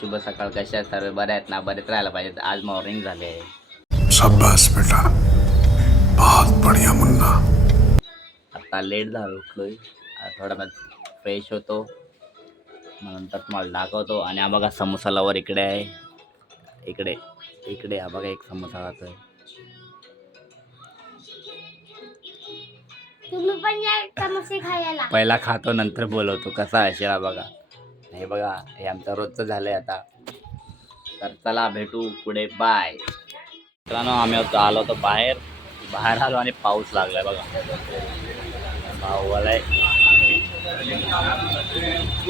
शुभ सकाळ कशा सर्व? बऱ्या आहेत ना? बरेच राहायला पाहिजेत. आज मॉर्निंग झाले. आहे बेटा. बहुत बढ़िया मुन्ना. आता लेट झालो उठलोय. थोडा वेळ फ्रेश होतो. नंतर तुम्हाला दाखवतो. आणि हा बघा समोसा लवर इकडे आहे. इकडे इकडे हा बघा एक समोसा खातोय. तुम्ही पण या समोसे खायला. पहिला खातो नंतर बोलवतो. कसा असेल हा बघा. हे बघा हे आमचं रोजचं झालंय आता. तर चला भेटू पुढे. बाय मित्रांनो आम्ही होतो आलो होतो बाहेर. बाहेर आलो आणि पाऊस लागलाय बघा. भाऊ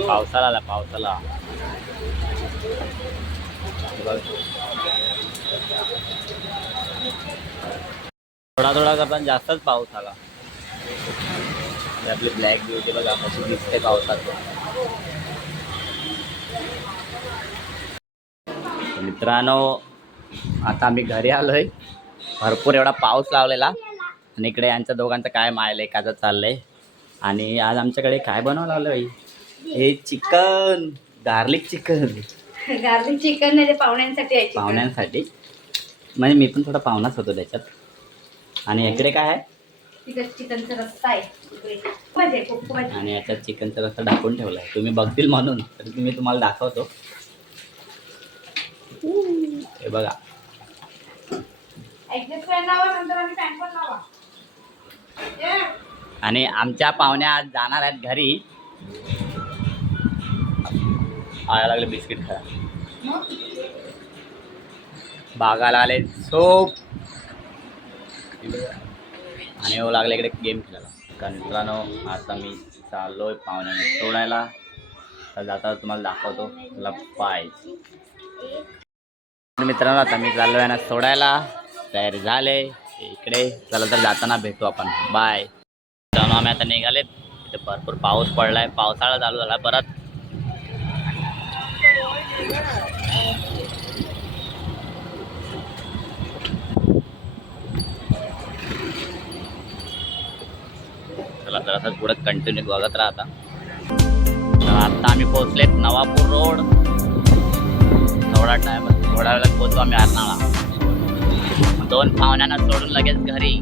पावसाला आला पावसाला. थोडा थोडा करताना जास्तच पाऊस आला. आपली ब्लॅक ब्युटी बघा कशी दिसते पावसात. तर मित्रांनो आता आम्ही घरी आलोय. भरपूर एवढा पाऊस लावलेला आणि इकडे यांच्या दोघांचं काय मायला एखादं चाललंय. आणि आज आमच्याकडे काय बनवावं लागलं बाई हे chicken garlic chicken garlic chicken नाही ते पाहुण्यांसाठी आहे chicken. पाहुण्यांसाठी. म्हणजे मी पण थोडा पाहुणाच होतो त्याच्यात. आणि इकडे काय आहे? तिकडे चिकनचा रस्ता आहे. इकडे. आहे, आहे. आणि याच्यात चिकनचा रस्ता टाकून ठेवलाय. तुम्ही बघतील म्हणून. तर मी तुम्हाला दाखवतो हे बघा Adjust fan लावा, नंतर आम्ही fan पण लावा. ये. आणि आमच्या पाहुण्या आज जाणार आहेत घरी. आया लागले बिस्किट खा? बागाला आले सोप. आणि हो लागले इकडे गेम खेळायला. कारण मित्रांनो आता मी चाललोय पाहुण्यांना सोडायला. तर जाता तुम्हाला दाखवतो. तुला पाय मित्रांनो आता मी चाललोय ना सोडायला. तयारी झाले इकडे चला तर जाताना भेटू आपण. बाय जाऊन आम्ही आता निघालेत. इथे भरपूर पाऊस पडलाय. पावसाळा चालू झाला परत. चला तर असं पुढे कंटिन्यू बघत राहता तर आता आम्ही पोहोचलेत नवापूर रोड. थोडा टाइम थोडा वेळ पोहोचतो आम्ही अर्नाळा दोन पाहुण्यांना सोडून लगेच घरी.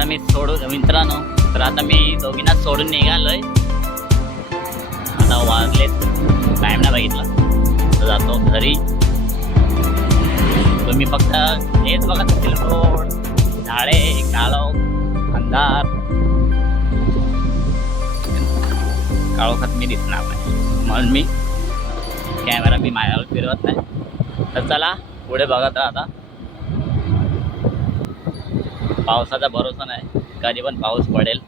आता मी सोडून मित्रांनो तर आता मी दोघींना सोडून निघालोय. आता वाजले टाईम ना बघितला? तर जातो घरी. तुम्ही फक्त हेच बघत असेल रोड झाडे काळो अंधार. काळोखात मी दिसणार नाही. म्हणून मी कॅमेरा मी माझ्यावर फिरवत नाही. तर चला पुढे बघत राहता पावसाचा भरोसा नाही. कधी पण पाऊस पडेल.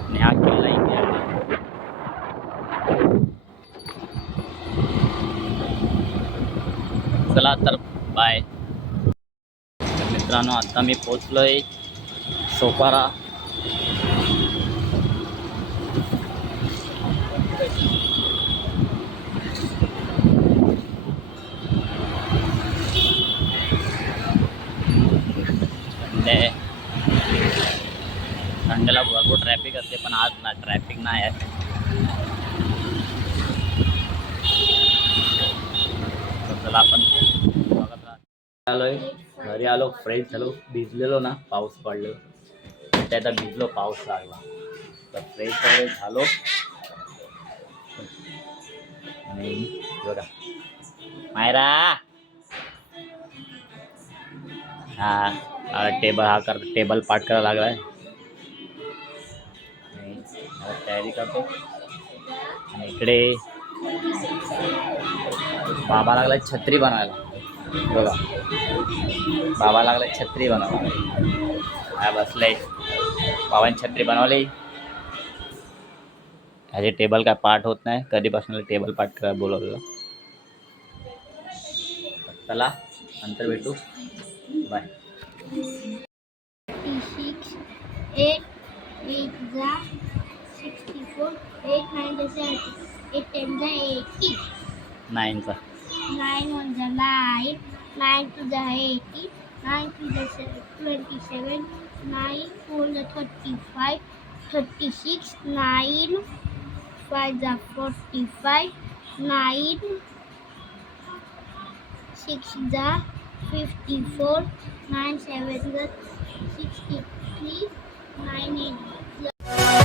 आणि हा किल्ला इथे चला तर बाय तर मित्रांनो आता मी पोचलोय सोपारा. ते संडेला भरपूर ट्रॅफिक असते पण आज ना ट्रॅफिक नाही आहे. चला आपण आलोय. घरी आलो फ्रेश झालो. भिजलेलो ना पाऊस पडलो. त्याचा भिजलो पाऊस लागला. तर फ्रेश वगैरे झालो. आणि बघा. मायरा! हा. टेबल हा कर टेबल पाठ करायला लागलाय. आहे तयारी करतो. आणि इकडे बाबा लागलाय छत्री बनवायला. बघा. बाबा लागलाय छत्री बनवायला. हा बसले बाबांनी छत्री बनवली. ह्याचे टेबल काय पाठ होत नाही. कधीपासून टेबल पाठ करायला बोलवलं चला नंतर भेटू. Bye 56, 8, 8 the 64, 8 9 za 70, 8 10 the 80, 9 pa. 9 1 za 9, 9 2 za 80, 9 2 za 27, 9 4 za 35, 36, 9 5 za 45, 9 6 za 54, 9, 7, 63, 9, 8.